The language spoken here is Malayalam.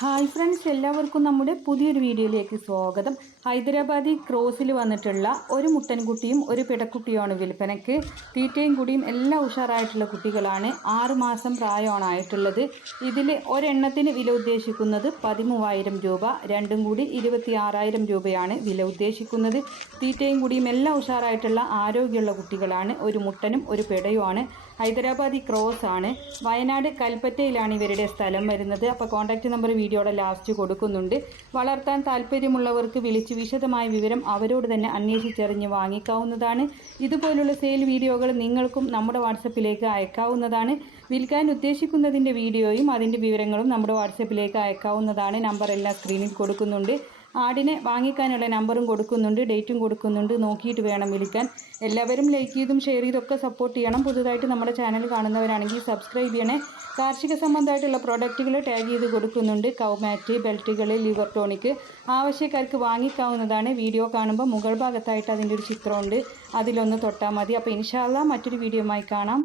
ഹായ് ഫ്രണ്ട്സ് എല്ലാവർക്കും നമ്മുടെ പുതിയൊരു വീഡിയോയിലേക്ക് സ്വാഗതം. ഹൈദരാബാദി ക്രോസിൽ വന്നിട്ടുള്ള ഒരു മുട്ടൻകുട്ടിയും ഒരു പിടക്കുട്ടിയുമാണ് വിൽപ്പനയ്ക്ക്. തീറ്റയും കുടിയും എല്ലാം ഉഷാറായിട്ടുള്ള കുട്ടികളാണ് ആറുമാസം പ്രായമാണ് ആയിട്ടുള്ളത് ഇതിൽ ഒരെണ്ണത്തിന് വില ഉദ്ദേശിക്കുന്നത് പതിമൂവായിരം രൂപ രണ്ടും കൂടി ഇരുപത്തി ആറായിരം രൂപയാണ് വില ഉദ്ദേശിക്കുന്നത്. തീറ്റയും കുടിയും എല്ലാം ഉഷാറായിട്ടുള്ള ആരോഗ്യമുള്ള കുട്ടികളാണ്. ഒരു മുട്ടനും ഒരു പിടയുമാണ്. ഹൈദരാബാദി ക്രോസ് ആണ് വയനാട് കൽപ്പറ്റയിലാണ് ഇവരുടെ സ്ഥലം വരുന്നത്. അപ്പോൾ കോൺടാക്റ്റ് നമ്പർ വീഡിയോയുടെ ലാസ്റ്റ് കൊടുക്കുന്നുണ്ട്. വളർത്താൻ താല്പര്യമുള്ളവർക്ക് വിളിച്ച് വിശദമായ വിവരം അവരോട് തന്നെ അന്വേഷിച്ചറിഞ്ഞ് വാങ്ങിക്കാവുന്നതാണ്. ഇതുപോലുള്ള സെയിൽ വീഡിയോകൾ നിങ്ങൾക്കും നമ്മുടെ വാട്സപ്പിലേക്ക് അയക്കാവുന്നതാണ്. വിൽക്കാൻ ഉദ്ദേശിക്കുന്നതിന്റെ വീഡിയോയും അതിന്റെ വിവരങ്ങളും നമ്മുടെ വാട്സപ്പിലേക്ക് അയക്കാവുന്നതാണ്. നമ്പർ എല്ലാം സ്ക്രീനിൽ കൊടുക്കുന്നുണ്ട്. ആടിനെ വാങ്ങിക്കാനുള്ള നമ്പറും കൊടുക്കുന്നുണ്ട് ഡേറ്റും കൊടുക്കുന്നുണ്ട്. നോക്കിയിട്ട് വേണം വിളിക്കാൻ. എല്ലാവരും ലൈക്ക് ചെയ്തും ഷെയർ ചെയ്തൊക്കെ സപ്പോർട്ട് ചെയ്യണം. പുതുതായിട്ട് നമ്മുടെ ചാനൽ കാണുന്നവരാണെങ്കിൽ സബ്സ്ക്രൈബ് ചെയ്യണേ. കാർഷിക സംബന്ധമായിട്ടുള്ള പ്രോഡക്റ്റുകൾ ടാഗ് ചെയ്ത് കൊടുക്കുന്നുണ്ട്. കൗമാറ്റ് ബെൽറ്റുകൾ ലിവർ ടോണിക് ആവശ്യക്കാർക്ക് വാങ്ങിക്കാവുന്നതാണ്. വീഡിയോ കാണുമ്പോൾ മുകൾ ഭാഗത്തായിട്ട് അതിന്റെ ഒരു ചിത്രമുണ്ട്. അതിലൊന്ന് തൊട്ടാൽ മതി. അപ്പോൾ ഇൻഷാല്ല മറ്റൊരു വീഡിയോയുമായി കാണാം.